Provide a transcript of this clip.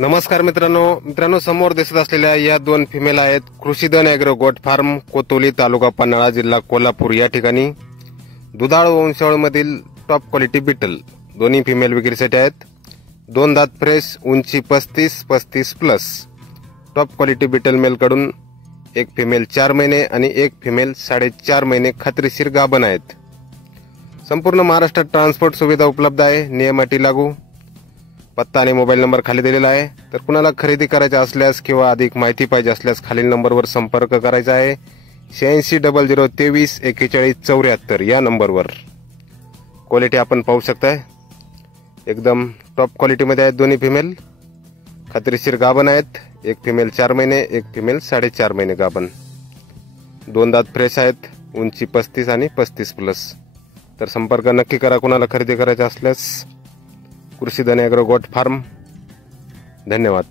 नमस्कार मित्रांनो, समोर दिसत असलेल्या या दोन फिमेल आहेत Krishidhan agro goat farm, Kotoli, taluka Panhala, जिल्हा कोल्हापूर या ठिकाणी दुधाळ वंशावळीमधील टॉप क्वालिटी बीटल दोन्ही फिमेल विक्रीसाठी आहेत। दोन दात फ्रेश, उंची 35 plus top quality Beetal male कडून एक फिमेल 4 महिने आणि एक फिमेल 4.5 महिने खात्रीशीर गाभण आहेत। संपूर्ण महाराष्ट्रात ट्रान्सपोर्ट सुविधा उपलब्ध आहे। नियम अटी लागू। पत्ता आणि मोबाईल नंबर खाली दिलेला आहे। तर कुणाला खरेदी करायची असल्यास किंवा अधिक माहिती पाहिजे असल्यास खालील नंबरवर संपर्क करायचा आहे। 8600234174 या नंबरवर। क्वालिटी आपण पाहू शकताय, एकदम टॉप क्वालिटी मध्ये आहेत दोन्ही फिमेल। खात्रीशीर गाभण आहेत। एक फिमेल 4 महिने, एक फिमेल 4.5 महिने गाभण। दोन दात फ्रेश आहेत, उंची 35 आणि 35 प्लस। तर संपर्क नक्की करा कुणाला खरेदी करायचा असल्यास। Krishidhan agro goat form. धन्यवाद।